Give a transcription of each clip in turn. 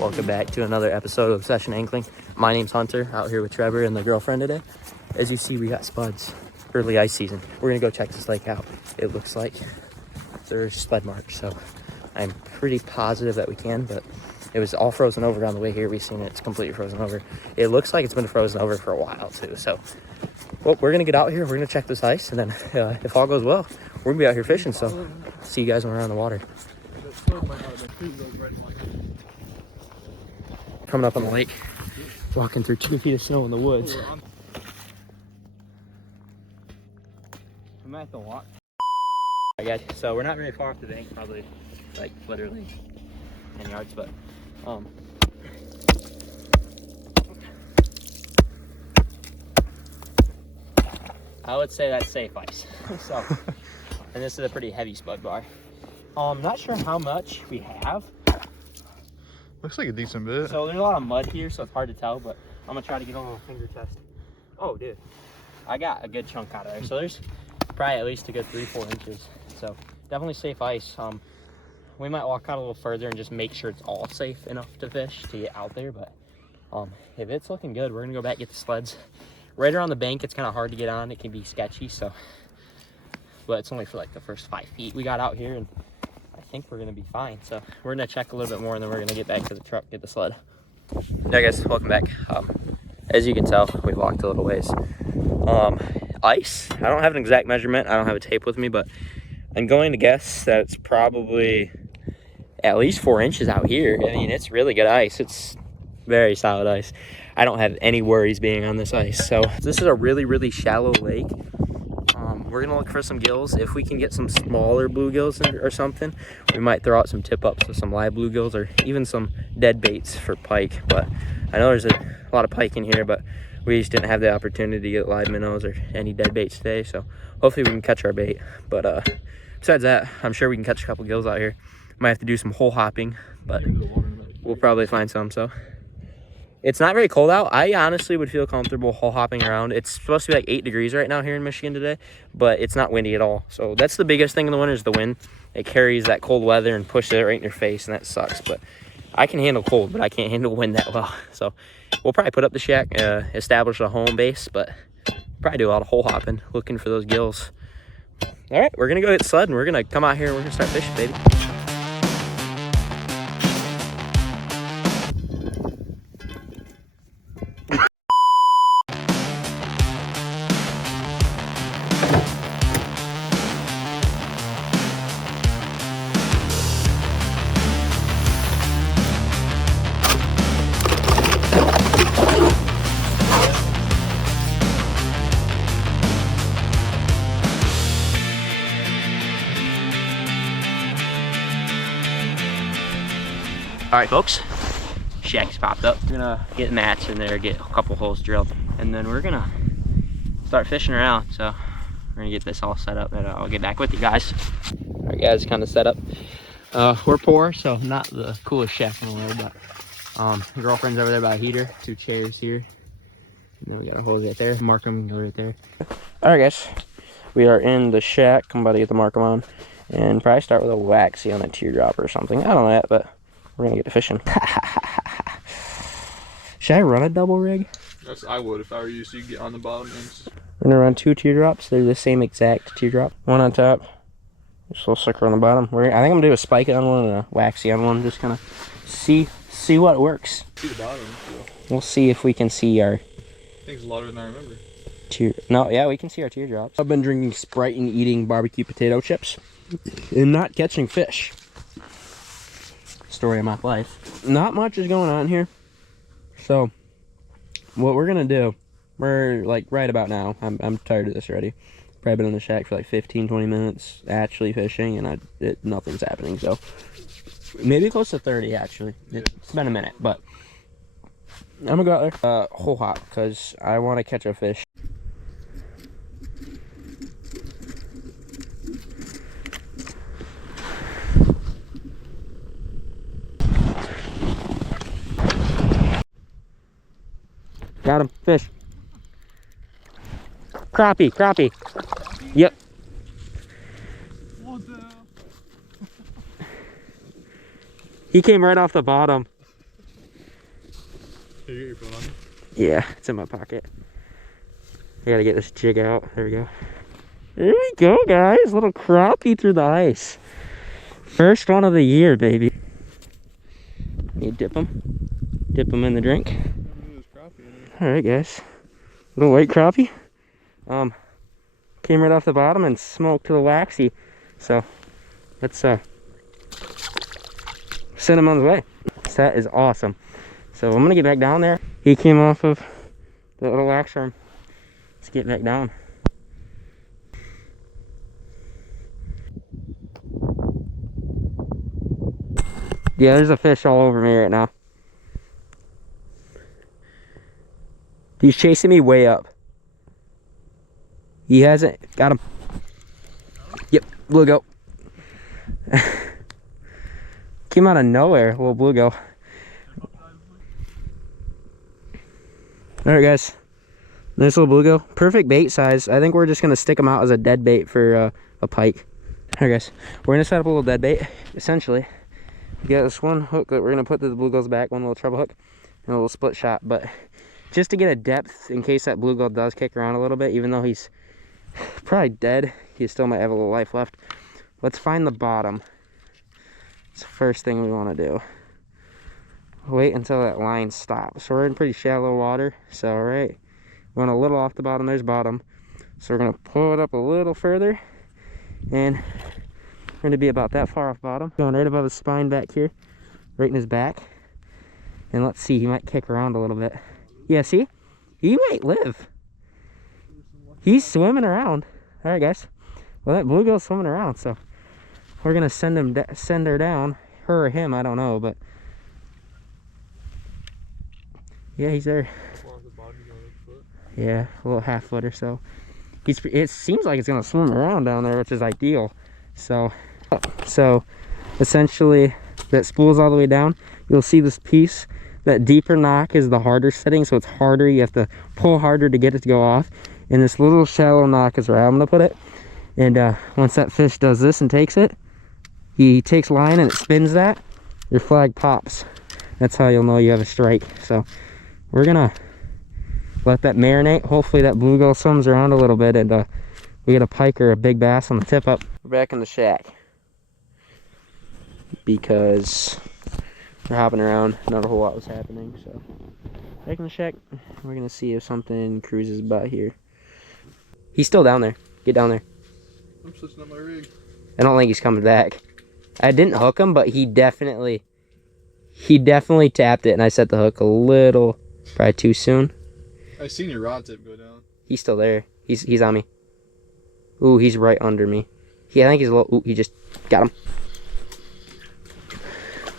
Welcome back to another episode of Session Angling. My name's Hunter, out here with Trevor and the girlfriend today. As you see, we got spuds. Early ice season. We're gonna go check this lake out. It looks like there's spud marks, so I'm pretty positive that we can, but it was all frozen over on the way here. We've seen it's completely frozen over. It looks like it's been frozen over for a while too, so well, we're gonna get out here, we're gonna check this ice, and then if all goes well, we're gonna be out here fishing, so see you guys when we're on the water. Coming up on the lake, walking through 2 feet of snow in the woods. I'm at the walk. I guess so. We're not very far off the bank, probably like literally 10 yards, but I would say that's safe ice. So, and this is a pretty heavy spud bar. Not sure how much we have. Looks like a decent bit. So there's a lot of mud here, so it's hard to tell, but I'm gonna try to get on a finger test. Oh, dude, I got a good chunk out of there. So there's probably at least a good 3-4 inches. So definitely safe ice. We might walk out a little further and just make sure it's all safe enough to fish to get out there. But if it's looking good, we're gonna go back, get the sleds. Right around the bank, it's kind of hard to get on. It can be sketchy, so, but it's only for like the first 5 feet we got out here, and I think we're gonna be fine. So we're gonna check a little bit more, and then we're gonna get back to the truck, get the sled. Yeah, guys, welcome back. As you can tell, we walked a little ways. Ice, I don't have an exact measurement. I don't have a tape with me, but I'm going to guess that it's probably at least 4 inches out here. I mean, it's really good ice. It's very solid ice. I don't have any worries being on this ice. So this is a really, really shallow lake. We're gonna look for some gills. If we can get some smaller bluegills or something, we might throw out some tip ups with some live bluegills or even some dead baits for pike. But I know there's a lot of pike in here, but we just didn't have the opportunity to get live minnows or any dead baits today. So hopefully we can catch our bait. But besides that, I'm sure we can catch a couple gills out here. Might have to do some hole hopping, but we'll probably find some. So it's not very cold out. I honestly would feel comfortable hole hopping around. It's supposed to be like 8 degrees right now here in Michigan today, but it's not windy at all. So that's the biggest thing in the winter is the wind. It carries that cold weather and pushes it right in your face, and that sucks. But I can handle cold, but I can't handle wind that well. So we'll probably put up the shack, establish a home base, but probably do a lot of hole hopping, looking for those gills. All right, we're gonna go get the sled, and we're gonna come out here and we're gonna start fishing, baby. All right, folks, shack's popped up. We're gonna get mats in there, get a couple holes drilled, and then we're gonna start fishing around. So we're gonna get this all set up, and I'll get back with you guys. All right, guys, kind of set up. We're poor, so not the coolest shack in the world, but the girlfriend's over there by a heater, 2 chairs here, and then we got our holes right there. Markham go right there. All right, guys, we are in the shack. I'm about to get the Markham on, and probably start with a waxy on a teardrop or something. I don't know that, but we're gonna get to fishing. Should I run a double rig? Yes, I would if I were you, so you get on the bottom ends. We're gonna run 2 teardrops. They're the same exact teardrop. One on top, just a little sucker on the bottom. I think I'm gonna do a spike on one and a waxy on one. Just kind of see what works. See the bottom. So. We'll see if we can see our. I think it's lower than I remember. No, yeah, we can see our teardrops. I've been drinking Sprite and eating barbecue potato chips, and not catching fish. Story of my life. Not much is going on here, so what we're gonna do, we're like right about now, I'm tired of this already. Probably been in the shack for like 15-20 minutes actually fishing, and nothing's happening. So maybe close to 30 actually. It's been a minute, but I'm gonna go out there hole hop because I want to catch a fish. Got him, fish. Crappie, crappie. Yep. What the? He came right off the bottom. Here, you get your phone on you. Yeah, it's in my pocket. I gotta get this jig out. There we go. There we go, guys. Little crappie through the ice. First one of the year, baby. You dip them. Dip them in the drink. All right, guys. Little white crappie. Came right off the bottom and smoked to the waxy. So let's send him on his way. So that is awesome. So I'm gonna get back down there. He came off of the little wax arm. Let's get back down. Yeah, there's a fish all over me right now. He's chasing me way up. He hasn't got him. Yep, bluegill. Came out of nowhere, little bluegill. All right, guys. Nice little bluegill. Perfect bait size. I think we're just gonna stick them out as a dead bait for a pike. All right, guys. We're gonna set up a little dead bait. Essentially, we got this one hook that we're gonna put to the bluegill's back, one little treble hook, and a little split shot. But just to get a depth in case that bluegill does kick around a little bit, even though he's probably dead, he still might have a little life left. Let's find the bottom. It's the first thing we want to do. Wait until that line stops. So we're in pretty shallow water. So all right, we went a little off the bottom. There's bottom. So we're gonna pull it up a little further, and we're gonna be about that far off bottom, going right above his spine back here, right in his back. And let's see, he might kick around a little bit. Yeah, see, he might live. He's swimming around. All right, guys. Well, that bluegill's swimming around, so we're gonna send her down, her or him, I don't know, but yeah, he's there. Yeah, a little half foot or so. It seems like it's gonna swim around down there, which is ideal. So essentially, that spools all the way down. You'll see this piece. That deeper knock is the harder setting, so it's harder. You have to pull harder to get it to go off. And this little shallow knock is where I'm gonna put it. And once that fish does this and takes it, he takes line and it spins that, your flag pops. That's how you'll know you have a strike. So we're gonna let that marinate. Hopefully that bluegill swims around a little bit and we get a pike or a big bass on the tip up. We're back in the shack because we're hopping around. Not a whole lot was happening. So back in the shack, we're gonna see if something cruises by here. He's still down there. Get down there. I'm switching up my rig. I don't think he's coming back. I didn't hook him, but he definitely tapped it, and I set the hook a little, probably too soon. I seen your rod tip go down. He's still there. He's on me. Ooh, he's right under me. I think he's a little. Ooh, he just got him.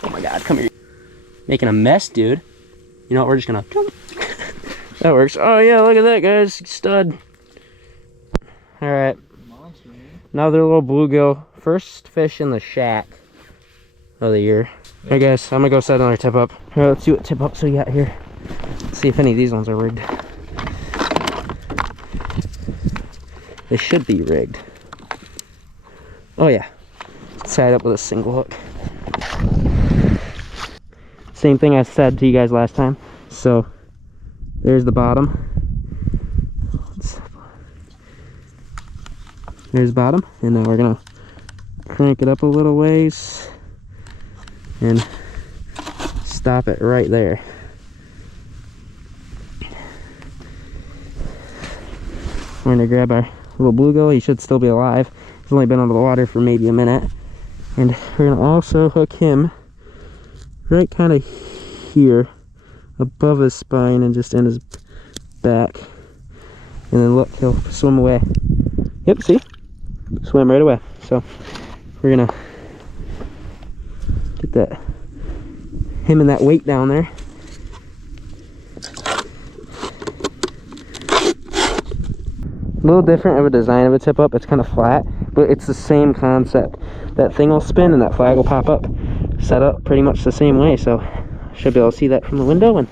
Oh my God, come here. Making a mess, dude. You know what? We're just gonna. That works. Oh yeah, look at that, guys. Stud. All right. Monster, man. Another little bluegill. First fish in the shack of the year. Yeah. Hey guys, I'm gonna go set another tip up. All right, let's see what tip ups we got here. Let's see if any of these ones are rigged. They should be rigged. Oh yeah. It's tied up with a single hook. Same thing I said to you guys last time. So there's the bottom. There's the bottom, and then we're gonna crank it up a little ways and stop it right there. We're gonna grab our little bluegill. He should still be alive. He's only been under the water for maybe a minute. And we're gonna also hook him right kind of here above his spine and just in his back. And then look, he'll swim away. Yep, see? Swim right away. So we're gonna get him and that weight down there. A little different of a design of a tip up. It's kind of flat, but it's the same concept. That thing will spin and that flag will pop up. Set up pretty much the same way, so I should be able to see that from the window. And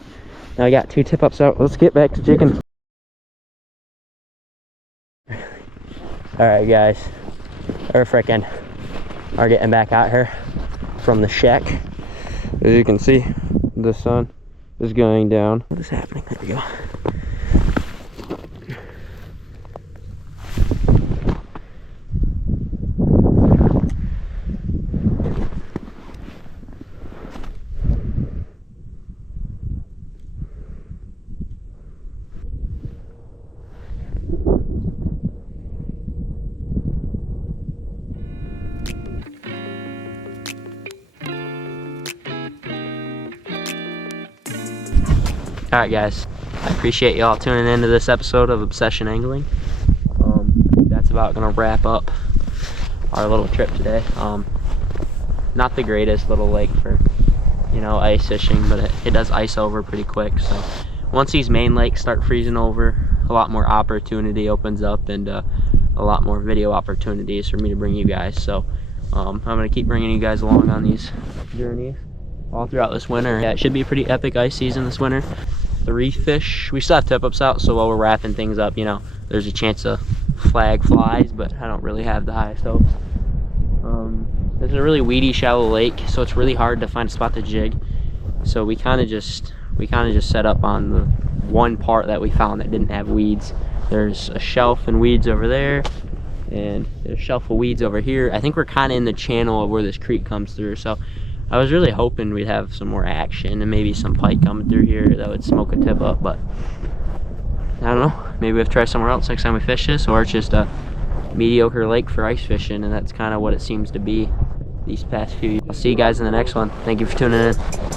now I got two tip ups out. Let's get back to jigging. Alright guys, we're getting back out here from the shack. As you can see, the sun is going down. What is happening? There we go. Alright guys, I appreciate y'all tuning into this episode of Obsession Angling. That's about gonna wrap up our little trip today. Not the greatest little lake for, you know, ice fishing, but it does ice over pretty quick. So once these main lakes start freezing over, a lot more opportunity opens up, and a lot more video opportunities for me to bring you guys. So I'm gonna keep bringing you guys along on these journeys all throughout this winter. Yeah, it should be a pretty epic ice season this winter. 3 fish. We still have tip-ups out, so while we're wrapping things up, you know, there's a chance a flag flies, but I don't really have the highest hopes. This is a really weedy, shallow lake, so it's really hard to find a spot to jig. So we kind of just set up on the one part that we found that didn't have weeds. There's a shelf and weeds over there, and there's a shelf of weeds over here. I think we're kind of in the channel of where this creek comes through, so I was really hoping we'd have some more action and maybe some pike coming through here that would smoke a tip up, but I don't know. Maybe we have to try somewhere else next time we fish this, or it's just a mediocre lake for ice fishing, and that's kind of what it seems to be these past few years. I'll see you guys in the next one. Thank you for tuning in.